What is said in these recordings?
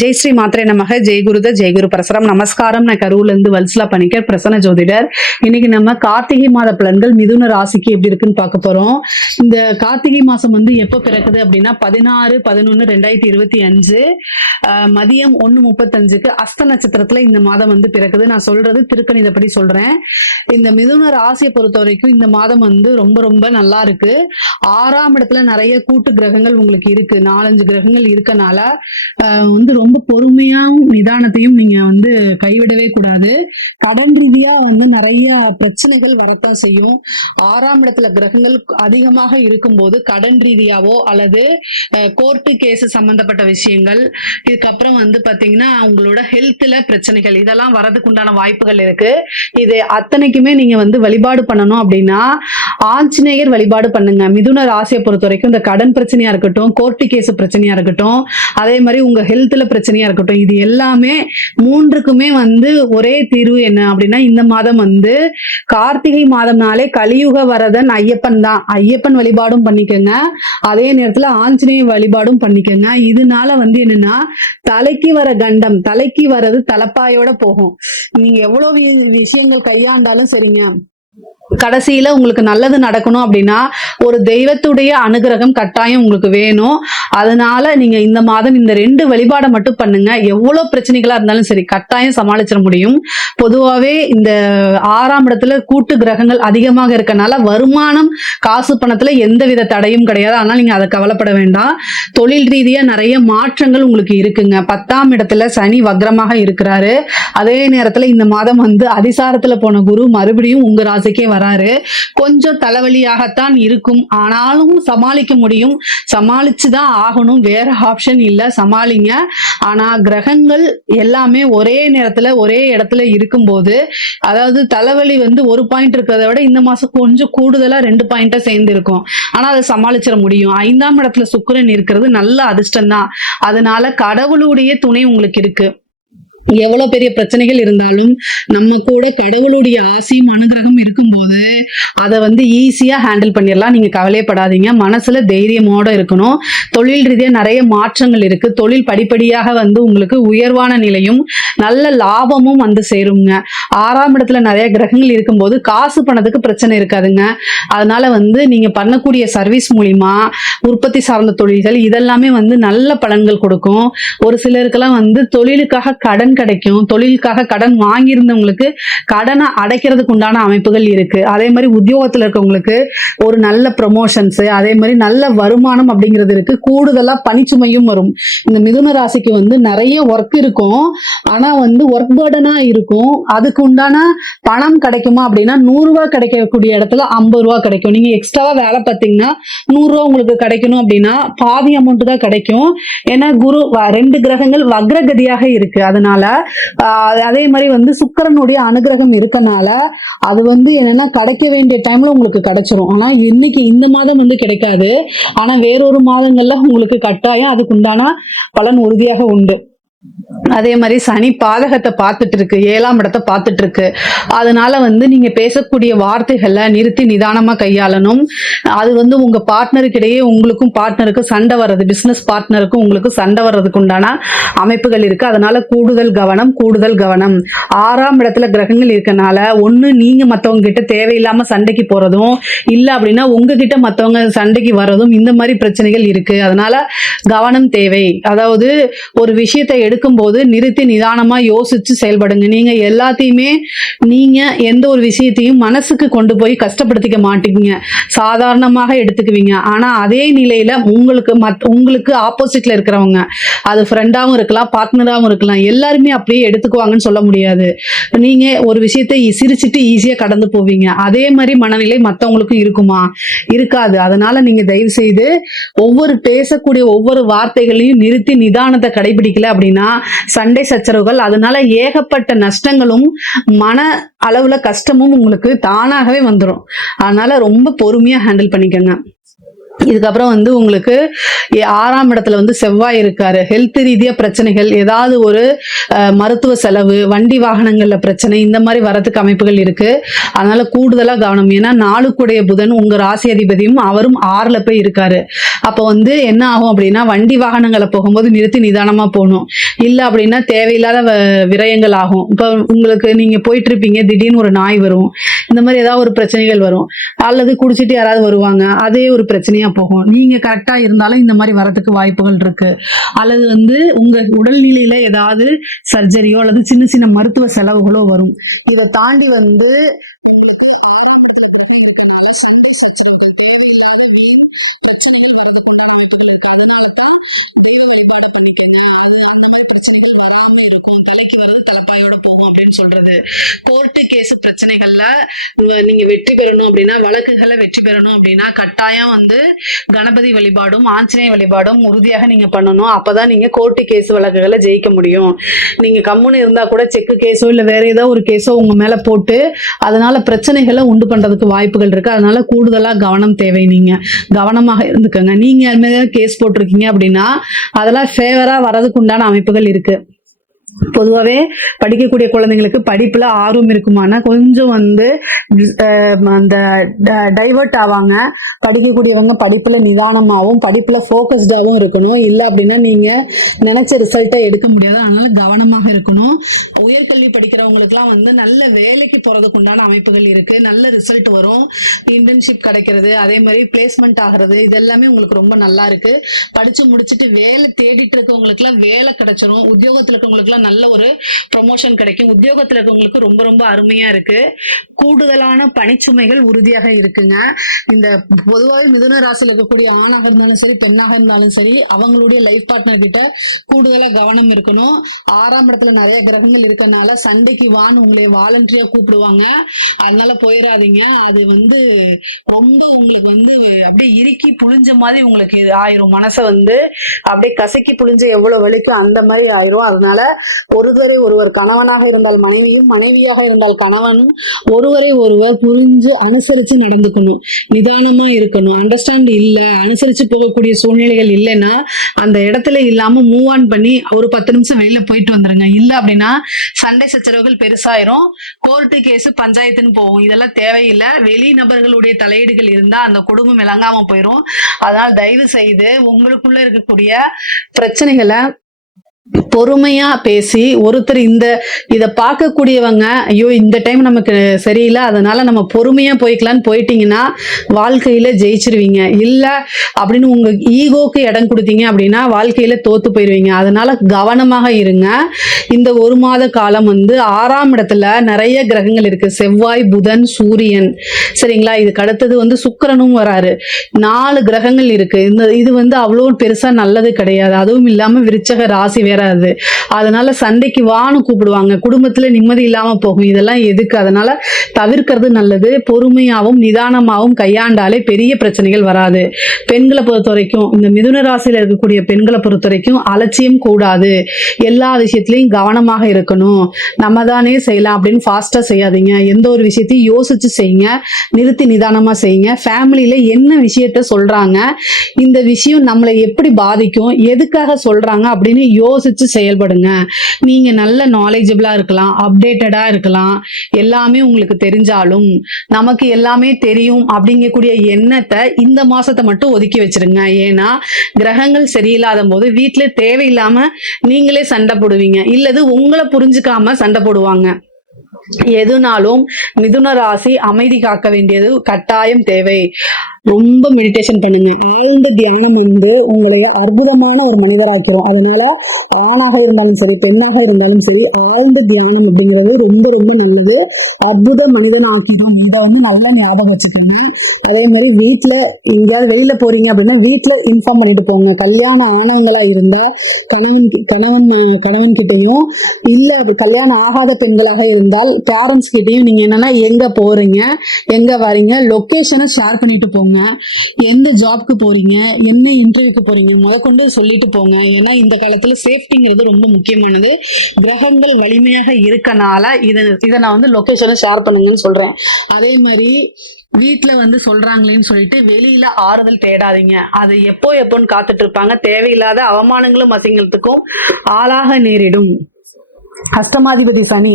ஜெய் ஸ்ரீ மாத்திரை நமக. ஜெய் குருத ஜெய் குரு பரசரம். நமஸ்காரம். நான் கரூர்ல இருந்து வல்சலா பணிக்கர், பிரசன்ன ஜோதிடர். இன்னைக்கு நம்ம கார்த்திகை மாத பலன்கள் மிதுன ராசிக்கு எப்படி இருக்குன்னு பார்க்க போறோம். இந்த கார்த்திகை மாசம் எப்ப பிறக்குது அப்படின்னா 16/11/2025 மதியம் 1:35 அஸ்த நட்சத்திரத்துல இந்த மாதம் பிறக்குது. நான் சொல்றது திருக்கணிதப்படி சொல்றேன். இந்த மிதுன ராசியை பொறுத்த வரைக்கும் இந்த மாதம் ரொம்ப ரொம்ப நல்லா இருக்கு. 6ஆம் இடத்துல நிறைய கூட்டு கிரகங்கள் உங்களுக்கு இருக்கு. 4-5 கிரகங்கள் இருக்கனால ரொம்ப பொறுமையாவும் நிதானத்தையும் நீங்க கைவிடவே கூடாது. கடன் ரீதியா நிறைய பிரச்சனைகள் வரத்தான் செய்யும். 6ஆம் இடத்துல கிரகங்கள் அதிகமாக இருக்கும்போது கடன் ரீதியாவோ அல்லது கோர்ட்டு கேஸ் சம்பந்தப்பட்ட விஷயங்கள், இதுக்கப்புறம் பாத்தீங்கன்னா உங்களோட ஹெல்த்ல பிரச்சனைகள், இதெல்லாம் வரதுக்கு உண்டான வாய்ப்புகள் இருக்கு. இது அத்தனைக்குமே நீங்க வழிபாடு பண்ணணும் அப்படின்னா ஆஞ்சநேயர் வழிபாடு பண்ணுங்க. மிதுன ராசியை பொறுத்த வரைக்கும் இந்த கடன் பிரச்சனையா இருக்கட்டும், கோர்ட்டு கேஸ் பிரச்சனையா இருக்கட்டும், அதே மாதிரி உங்க ஹெல்த்ல பிரச்சனையா இருக்கட்டும், இது எல்லாமே மூன்றுக்குமே ஒரே தீர்வு என்ன அப்படின்னா இந்த மாதம் கார்த்திகை மாதம்னாலே கலியுக வரதன் ஐயப்பன் தான். ஐயப்பன் வழிபாடும் பண்ணிக்கங்க, அதே நேரத்துல ஆஞ்சநேய வழிபாடும் பண்ணிக்கங்க. இதனால என்னன்னா தலைக்கு வர கண்டம், தலைக்கு வர்றது தலப்பாயோட போகும். நீங்க எவ்வளவு விஷயங்கள் கையாண்டாலும் சரிங்க, கடைசியில உங்களுக்கு நல்லது நடக்கணும் அப்படின்னா ஒரு தெய்வத்துடைய அனுகிரகம் கட்டாயம் உங்களுக்கு வேணும். அதனால நீங்க இந்த மாதம் இந்த 2 வழிபாடை மட்டும் பண்ணுங்க. எவ்வளவு பிரச்சனைகளா இருந்தாலும் சரி கட்டாயம் சமாளிச்சிட முடியும். பொதுவாகவே இந்த 6ஆம் இடத்துல கூட்டு கிரகங்கள் அதிகமாக இருக்கனால வருமானம், காசு பணத்துல எந்தவித தடையும் கிடையாது. அதனால நீங்க அதை கவலைப்பட வேண்டாம். தொழில் ரீதியா நிறைய மாற்றங்கள் உங்களுக்கு இருக்குங்க. 10ஆம் இடத்துல சனி வக்ரமாக இருக்கிறாரு. அதே நேரத்துல இந்த மாதம் அதிசாரத்துல போன குரு மறுபடியும் உங்க ராசிக்கே வராரு. கொஞ்சம் தலைவலியாகத்தான் இருக்கும், ஆனாலும் சமாளிக்க முடியும். சமாளிச்சுதான் ஆகணும், வேற ஆப்ஷன் இல்ல. சமாளிங்க. ஆனா கிரகங்கள் எல்லாமே ஒரே நேரத்துல ஒரே இடத்துல இருக்கும்போது, அதாவது தலைவலி ஒரு பாயிண்ட் இருக்கிறத விட இந்த மாசம் கொஞ்சம் கூடுதலா 2 பாயிண்டா சேர்ந்து இருக்கும். ஆனா அதை சமாளிச்சிட முடியும். 5ஆம் இடத்துல சுக்கிரன் இருக்கிறது நல்ல அதிர்ஷ்டம் தான். அதனால கடவுளுடைய துணை உங்களுக்கு இருக்கு. எவ்வளவு பெரிய பிரச்சனைகள் இருந்தாலும் நம்ம கூட கடவுளுடைய ஆசையும் அனுகிரகம் இருக்கும்போது அதை ஈஸியா ஹேண்டில் பண்ணிடலாம். நீங்க கவலைப்படாதீங்க. மனசுல தைரியமோட இருக்கணும். தொழில் ரீதியா நிறைய மாற்றங்கள் இருக்கு. தொழில் படிப்படியாக உங்களுக்கு உயர்வான நிலையும் நல்ல லாபமும் சேருங்க. 6ஆம் இடத்துல நிறைய கிரகங்கள் இருக்கும்போது காசு பணத்துக்கு பிரச்சனை இருக்காதுங்க. அதனால நீங்க பண்ணக்கூடிய சர்வீஸ் மூலியமா உற்பத்தி சார்ந்த தொழில்கள் இதெல்லாமே நல்ல பலன்கள் கொடுக்கும். ஒரு சிலருக்கெல்லாம் தொழிலுக்காக கடன் கிடைக்கும். தொழிலுக்காக கடன் வாங்கியிருந்தவங்களுக்கு கடனை அடைக்கிறதுக்கு உண்டான அமைப்புகள் இருக்கு. அதே மாதிரி உத்தியோகத்துல இருக்கவங்களுக்கு ஒரு நல்ல ப்ரமோஷன்ஸ், அதே மாதிரி நல்ல வருமானம் அப்படிங்கிறது இருக்கு. கூடுதலா பணிச்சுமையும் வரும். இந்த மிதுன ராசிக்கு நிறைய ஒர்க் இருக்கும். ஆனா ஒர்க் பர்டனா இருக்கும். அதுக்கு உண்டான பணம் கிடைக்குமா அப்படின்னா 100 ரூபாய் கிடைக்கக்கூடிய இடத்துல 50 ரூபாய் கிடைக்கும். நீங்க எக்ஸ்ட்ராவா வேலை பார்த்தீங்கன்னா 100 ரூபாய் உங்களுக்கு கிடைக்கணும் அப்படின்னா பாதி அமௌண்ட் தான் கிடைக்கும். ஏன்னா குரு 2 கிரகங்கள் வக்ரகதியாக இருக்கு. அதனால அதே மாதிரி சுக்கிரனுடைய அனுகிரகம் இருக்கனால அது என்னன்னா கிடைக்க வேண்டிய டைம்ல உங்களுக்கு கிடைச்சிரும். ஆனா இன்னைக்கு இந்த மாதம் கிடைக்காது. ஆனா வேறொரு மாதங்கள்ல உங்களுக்கு கட்டாயம் அதுக்கு உண்டான பலன் உறுதியாக உண்டு. அதே மாதிரி சனி பாதகத்தை பார்த்துட்டு இருக்கு, 7ஆம் இடத்தை பார்த்துட்டு இருக்கு. அதனால நீங்க பேசக்கூடிய வார்த்தைகளை நிறுத்தி நிதானமா கையாளணும். அது உங்க பார்ட்னருக்கு இடையே உங்களுக்கும் பார்ட்னருக்கும் சண்டை வர்றது, பிசினஸ் பார்ட்னருக்கும் உங்களுக்கு சண்டை வர்றதுக்கு உண்டான அமைப்புகள் இருக்கு. அதனால கூடுதல் கவனம், கூடுதல் கவனம். 6ஆம் இடத்துல கிரகங்கள் இருக்கனால ஒண்ணு நீங்க மத்தவங்க கிட்ட தேவையில்லாம சண்டைக்கு போறதும் இல்ல அப்படின்னா உங்ககிட்ட மத்தவங்க சண்டைக்கு வர்றதும், இந்த மாதிரி பிரச்சனைகள் இருக்கு. அதனால கவனம் தேவை. அதாவது ஒரு விஷயத்தை எடுக்கும்போது நிறுத்தி நிதானமா யோசிச்சு செயல்படுங்க. நீங்க எல்லாத்தையுமே நீங்க எந்த ஒரு விஷயத்தையும் மனசுக்கு கொண்டு போய் கஷ்டப்படுத்திக்க மாட்டீங்க, சாதாரணமாக எடுத்துக்குவீங்க. ஆனா அதே நிலையில உங்களுக்கு ஆப்போசிட்ல இருக்கிறவங்க, அது ஃப்ரெண்டாவும் இருக்கலாம், பார்ட்னராகவும் இருக்கலாம், எல்லாருமே அப்படியே எடுத்துக்குவாங்கன்னு சொல்ல முடியாது. நீங்க ஒரு விஷயத்தை சிரிச்சுட்டு ஈஸியா கடந்து போவீங்க. அதே மாதிரி மனநிலை மற்றவங்களுக்கும் இருக்குமா? இருக்காது. அதனால நீங்க தயவு செய்து பேசக்கூடிய ஒவ்வொரு வார்த்தைகளையும் நிறுத்தி நிதானத்தை கடைபிடிக்கல அப்படின்னா சண்டை சச்சரவுகள், அதனால ஏகப்பட்ட நஷ்டங்களும் மன அளவுல கஷ்டமும் உங்களுக்கு தானாகவே வந்துடும். அதனால ரொம்ப பொறுமையா ஹேண்டில் பண்ணிக்கங்க. இதுக்கப்புறம் வந்து உங்களுக்கு 6ஆம் இடத்துல வந்து செவ்வாய் இருக்காரு. ஹெல்த் ரீதியா பிரச்சனைகள், ஏதாவது ஒரு மருத்துவ செலவு, வண்டி வாகனங்கள்ல பிரச்சனை, இந்த மாதிரி வரதுக்கு அமைப்புகள் இருக்கு. அதனால கூடுதலா கவனம். ஏன்னா 4க்குடைய புதன் உங்க ராசி அதிபதியும் அவரும் 6ல போய் இருக்காரு. அப்போ வந்து என்ன ஆகும் அப்படின்னா, வண்டி வாகனங்களை போகும்போது நிறுத்தி நிதானமா போகணும். இல்லை அப்படின்னா தேவையில்லாத விரயங்கள் ஆகும். இப்போ உங்களுக்கு நீங்க போயிட்டு இருப்பீங்க, திடீர்னு ஒரு நாய் வரும், இந்த மாதிரி ஏதாவது ஒரு பிரச்சனைகள் வரும். அல்லது குடிச்சிட்டு யாராவது வருவாங்க, அதே ஒரு பிரச்சனையா போகும். நீங்க கரெக்டா இருந்தாலும் இந்த மாதிரி வரதுக்கு வாய்ப்புகள் இருக்கு. அல்லது வந்து உங்க உடல்நிலையில ஏதாவது சர்ஜரியோ அல்லது சின்ன சின்ன மருத்துவ செலவுகளோ வரும். இதை தாண்டி வந்து தலைப்பாயோட போகும் அப்படின்னு சொல்றது. கோர்ட்டு கேஸ் பிரச்சனைகள்ல நீங்க வெற்றி பெறணும் அப்படின்னா, வழக்குகளை வெற்றி பெறணும் அப்படின்னா கட்டாயம் வந்து கணபதி வழிபாடும் ஆஞ்சநேய வழிபாடும் உறுதியாக நீங்க பண்ணணும். அப்பதான் நீங்க கோர்ட்டு கேஸ் வழக்குகளை ஜெயிக்க முடியும். நீங்க கம்முன்னு இருந்தா கூட செக்கு கேஸோ இல்ல வேற ஏதோ ஒரு கேஸோ உங்க மேல போட்டு அதனால பிரச்சனைகளை உண்டு பண்றதுக்கு வாய்ப்புகள் இருக்கு. அதனால கூடுதலா கவனம் தேவை. நீங்க கவனமாக இருந்துக்கங்க. நீங்க அது மாதிரி கேஸ் போட்டிருக்கீங்க அப்படின்னா அதெல்லாம் ஃபேவரா வரதுக்கு உண்டான அமைப்புகள் இருக்கு. பொதுவாகவே படிக்கக்கூடிய குழந்தைங்களுக்கு படிப்புல ஆர்வம் இருக்குமானா கொஞ்சம் வந்து அந்த டைவர்ட் ஆவாங்க. படிக்கக்கூடியவங்க படிப்புல நிதானமாகவும் படிப்புல ஃபோக்கஸ்டாகவும் இருக்கணும். இல்லை அப்படின்னா நீங்க நினைச்ச ரிசல்ட்டை எடுக்க முடியாது. அதனால கவனமாக இருக்கணும். உயர்கல்வி படிக்கிறவங்களுக்குலாம் வந்து நல்ல வேலைக்கு போறதுக்கு உண்டான அமைப்புகள் இருக்கு. நல்ல ரிசல்ட் வரும். இன்டர்ன்ஷிப் கிடைக்கிறது, அதே மாதிரி பிளேஸ்மெண்ட் ஆகிறது, இது எல்லாமே உங்களுக்கு ரொம்ப நல்லா இருக்கு. படிச்சு முடிச்சுட்டு வேலை தேடிட்டு இருக்கவங்களுக்குலாம் வேலை கிடைச்சிரும். உத்தியோகத்துல இருக்கவங்களுக்குலாம் நல்ல ஒரு ப்ரமோஷன் கிடைக்கும். உத்தியோகத்துல இருக்கவங்களுக்கு ரொம்ப ரொம்ப அருமையா இருக்கு. கூடுதலான பணிச்சுமைகள் உறுதியாக இருக்குங்க. இந்த பொதுவாக மிதுன ராசியில் இருக்கக்கூடிய ஆணாக இருந்தாலும் சரி பெண்ணாக இருந்தாலும் சரி அவங்களுடைய லைஃப் பார்ட்னர் கிட்ட கூடுதலா கவனம் இருக்கணும். 6ஆம் இடத்துல நிறைய கிரகங்கள் இருக்கறனால சண்டைக்கு வான்னு உங்களை வாலண்டரியா கூப்பிடுவாங்க. அதனால போயிடாதீங்க. அது வந்து ரொம்ப உங்களுக்கு வந்து அப்படியே இறுக்கி புழிஞ்ச மாதிரி உங்களுக்கு ஆயிரும். மனசை வந்து அப்படியே கசக்கி புழிஞ்ச எவ்வளவு வலிக்கு அந்த மாதிரி ஆயிரும். அதனால ஒருவரை ஒருவர், கணவனாக இருந்தால் மனைவியும் மனைவியாக இருந்தால் கணவனும் ஒருவரை ஒருவர் புரிஞ்சு அனுசரிச்சு நடந்துக்கணும். நிதானமா இருக்கணும். அண்டர்ஸ்டாண்ட் இல்ல, அனுசரிச்சு போகக்கூடிய சூழ்நிலைகள் இல்லைன்னா அந்த இடத்துல இல்லாம மூவ் ஆன் பண்ணி ஒரு 10 நிமிஷம் வெளியில போயிட்டு வந்துருங்க. இல்ல அப்படின்னா சண்டை சச்சரவுகள் பெருசாயிரும். கோர்ட்டு கேஸ் பஞ்சாயத்துன்னு போகும். இதெல்லாம் தேவையில்லை. வெளி நபர்களுடைய தலையீடுகள் இருந்தா அந்த குடும்பம் விளங்காம போயிரும். அதனால தயவு செய்து உங்களுக்குள்ள இருக்கக்கூடிய பிரச்சனைகளை பொறுமையா பேசி ஒருத்தர் இத பார்க்கக்கூடியவங்க ஐயோ இந்த டைம் நமக்கு சரியில்லை அதனால நம்ம பொறுமையா போய்க்கலான்னு போயிட்டீங்கன்னா வாழ்க்கையில ஜெயிச்சிருவீங்க. இல்ல அப்படின்னு உங்க ஈகோக்கு இடம் கொடுத்தீங்க அப்படின்னா வாழ்க்கையில தோத்து போயிருவீங்க. அதனால கவனமாக இருங்க. இந்த 1 மாத காலம் வந்து 6ஆம் இடத்துல நிறைய கிரகங்கள் இருக்கு. செவ்வாய், புதன், சூரியன், சரிங்களா? இதுக்கு அடுத்தது வந்து சுக்கிரனும் வராரு. 4 கிரகங்கள் இருக்கு. இது வந்து அவ்வளோ பெருசா நல்லது கிடையாது. அதுவும் இல்லாம விருச்சக ராசி வேற. அதனால சண்டைக்கு வான்னு கூப்பிடுவாங்க. குடும்பத்துல நிம்மதி இல்லாம போகும். இதெல்லாம் எதுக்கு? அதனால தவிர்க்கிறது நல்லது. பொறுமையாவும் நிதானமாவும் கையாண்டாலே பெரிய பிரச்சனைகள் வராது. பெண்களை பொறுத்த வரைக்கும், இந்த மிதுன ராசியில இருக்கக்கூடிய பெண்களை பொறுத்த வரைக்கும் அலட்சியம் கூடாது. எல்லா விஷயத்திலையும் கவனமாக இருக்கணும். நம்ம தானே செய்யலாம் அப்படின்னு ஃபாஸ்டா செய்யாதீங்க. எந்த ஒரு விஷயத்தையும் யோசிச்சு செய்யுங்க. நிறுத்தி நிதானமா செய்யுங்க. ஃபேமிலியில என்ன விஷயத்த சொல்றாங்க, இந்த விஷயம் நம்மளை எப்படி பாதிக்கும், எதுக்காக சொல்றாங்க அப்படின்னு யோசிச்சு செயல்படுங்க. நீங்க நல்ல நாலேஜபிளா இருக்கலாம், அப்டேட்டடா இருக்கலாம். எல்லாமே உங்களுக்கு தெரிஞ்சாலும் நமக்கு எல்லாமே தெரியும் அப்படிங்கக்கூடிய எண்ணத்தை இந்த மாசத்தை மட்டும் ஒதுக்கி வச்சிருங்க. ஏன்னா கிரகங்கள் சரியில்லாத போது வீட்டுல தேவையில்லாம நீங்களே சண்டை போடுவீங்க. இல்லது உங்களை புரிஞ்சுக்காம சண்டை போடுவாங்க. எதுனாலும் மிதுன ராசி அமைதி காக்க வேண்டியது கட்டாயம் தேவை. ரொம்ப மெடிடேஷன் பண்ணுங்க. ஆழ்ந்த தியானம் வந்து உங்களை அற்புதமான ஒரு மனிதராக்கிறோம். அதனால ஆணாக இருந்தாலும் சரி பெண்ணாக இருந்தாலும் சரி ஆழ்ந்த தியானம் அப்படிங்கிறது ரொம்ப ரொம்ப நல்லது. அற்புத மனிதன் ஆக்கிடும். இதை வந்து நல்லா ஞாபகம் வச்சுக்கோங்க. அதே மாதிரி வீட்டுல எங்கேயாவது வெளியில போறீங்க அப்படின்னா வீட்டுல இன்ஃபார்ம் பண்ணிட்டு போங்க. கல்யாணம் ஆனவங்களா இருந்தா கணவன் கிட்டையும், இல்ல கல்யாணம் ஆகாத பெண்களாக இருந்தால் பேரண்ட்ஸ் கிட்டையும் நீங்க என்னன்னா எங்க போறீங்க எங்க வரீங்க லொகேஷனை ஷேர் பண்ணிட்டு போங்க. எந்த ஜாப்க்கு போறீங்க, என்ன இன்டர்வியூக்கு போறீங்க முதற்கொண்டு சொல்லிட்டு போங்க. ஏன்னா இந்த காலத்துல சேஃப்டிங்கிறது ரொம்ப முக்கியமானது. கிரகங்கள் வலிமையாக இருக்கனால இதை நான் வந்து லொகேஷனை ஷேர் பண்ணுங்கன்னு சொல்றேன். அதே மாதிரி வீட்டுல வந்து சொல்றாங்களேன்னு சொல்லிட்டு வெளியில ஆறுதல் தேடாதீங்க. அது எப்போன்னு காத்துட்டு இருப்பாங்க. தேவையில்லாத அவமானங்களும் அசிங்கத்துக்கும் ஆளாக நேரிடும். அஷ்டமாதிபதி சனி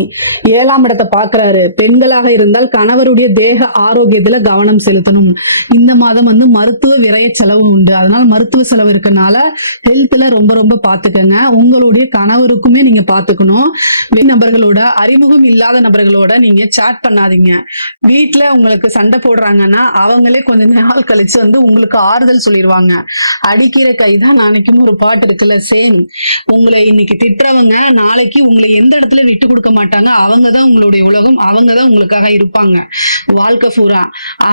7ஆம் இடத்தை பாக்குறாரு. பெண்களாக இருந்தால் கணவருடைய தேக ஆரோக்கியத்துல கவனம் செலுத்தணும். இந்த மாதம் வந்து மருத்துவ விரய செலவு உண்டு. அதனால மருத்துவ செலவு இருக்கனால ஹெல்த்ல ரொம்ப ரொம்ப பாத்துக்கங்க. உங்களுடைய கணவருக்குமே நீங்க பாத்துக்கணும். நபர்களோட, அறிமுகம் இல்லாத நபர்களோட நீங்க சாட் பண்ணாதீங்க. வீட்டுல உங்களுக்கு சண்டை போடுறாங்கன்னா அவங்களே கொஞ்ச நாள் கழிச்சு வந்து உங்களுக்கு ஆறுதல் சொல்லிடுவாங்க. அடிக்கிற கைதான் நாளைக்குன்னு ஒரு பாட்டு இருக்குல்ல, சேம். உங்களை இன்னைக்கு திட்டுறவங்க நாளைக்கு உங்களை எந்த இடத்துல விட்டு கொடுக்க மாட்டாங்க. அவங்கதான் உங்களுடைய உலகம், அவங்கதான் உங்களுக்காக இருப்பாங்க வாழ்க்கை பூரா.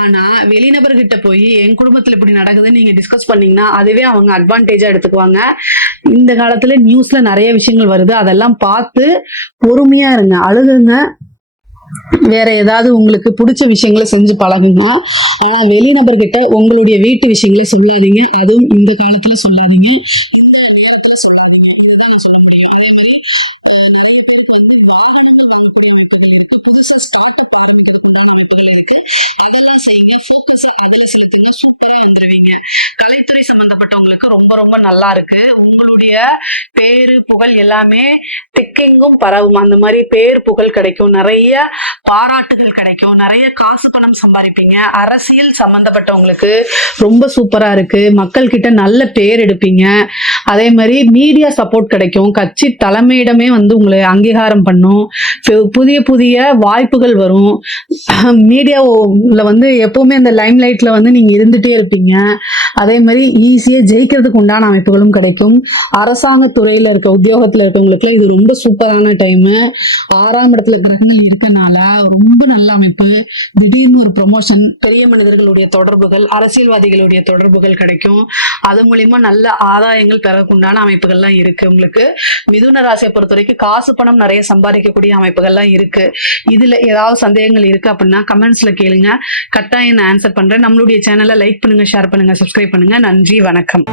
ஆனா வெளிநபர்கிட்ட போய் என் குடும்பத்துல இப்படி நடக்குதுன்னு நீங்க டிஸ்கஸ் பண்ணீங்கன்னா அதுவே அவங்க அட்வான்டேஜா எடுத்துக்குவாங்க. இந்த காலத்துல நியூஸ்ல நிறைய விஷயங்கள் வருது, அதெல்லாம் பார்த்து பொறுமையா இருங்க. அழுகுங்க, வேற ஏதாவது உங்களுக்கு பிடிச்ச விஷயங்களை செஞ்சு பழகுங்க. ஆனா வெளிநபர்கிட்ட உங்களுடைய வீட்டு விஷயங்களை சொல்லாதீங்க. அதுவும் இந்த காலத்துல சொல்லாதீங்க. கலைத்துறை சம்பந்தப்பட்டவங்களுக்கு ரொம்ப ரொம்ப நல்லா இருக்கு. உங்களுடைய பேரு புகழ் எல்லாமே திக்கெங்கும் பரவும். அந்த மாதிரி பேர் புகழ் கிடைக்கும், நிறைய பாராட்டுகள் கிடைக்கும், நிறைய காசு பணம் சம்பாதிப்பீங்க. அரசியல் சம்பந்தப்பட்டவங்களுக்கு ரொம்ப சூப்பரா இருக்கு. மக்கள் கிட்ட நல்ல பேர் எடுப்பீங்க. அதே மாதிரி மீடியா சப்போர்ட் கிடைக்கும். கட்சி தலைமையிடமே வந்து உங்களை அங்கீகாரம் பண்ணும். புதிய புதிய வாய்ப்புகள் வரும். மீடியாவில் வந்து எப்பவுமே அந்த லைம் லைட்ல வந்து நீங்க இருந்துட்டே இருப்பீங்க. அதே மாதிரி ஈஸியா ஜெயிக்கிறதுக்கு உண்டான அமைப்புகளும் கிடைக்கும். அரசாங்க துறையில இருக்க உத்தியோகத்துல இருக்கவங்களுக்கு இது ரொம்ப சூப்பரான டைம். 6ஆம் இடத்துல கிரகங்கள் இருக்கனால ரொம்ப நல்ல அமைப்பு. திடீர்னு ஒரு ப்ரொமோஷன், பெரிய மனிதர்களுடைய தொடர்புகள், அரசியல்வாதிகளுடைய தொடர்புகள் கிடைக்கும். அது மூலியமா நல்ல ஆதாயங்கள் பெறக்குண்டான அமைப்புகள்லாம் இருக்கு. உங்களுக்கு மிதுன ராசியை பொறுத்த வரைக்கும் காசு பணம் நிறைய சம்பாதிக்கக்கூடிய அமைப்புகள்லாம் இருக்கு. இதுல ஏதாவது சந்தேகங்கள் இருக்கு அப்படின்னா கமெண்ட்ஸ்ல கேளுங்க, கட்டாயம் நான் ஆன்சர் பண்றேன். நம்மளுடைய சேனலை லைக் பண்ணுங்க, ஷேர் பண்ணுங்க, சப்ஸ்கிரைப் பண்ணுங்க. நன்றி, வணக்கம்.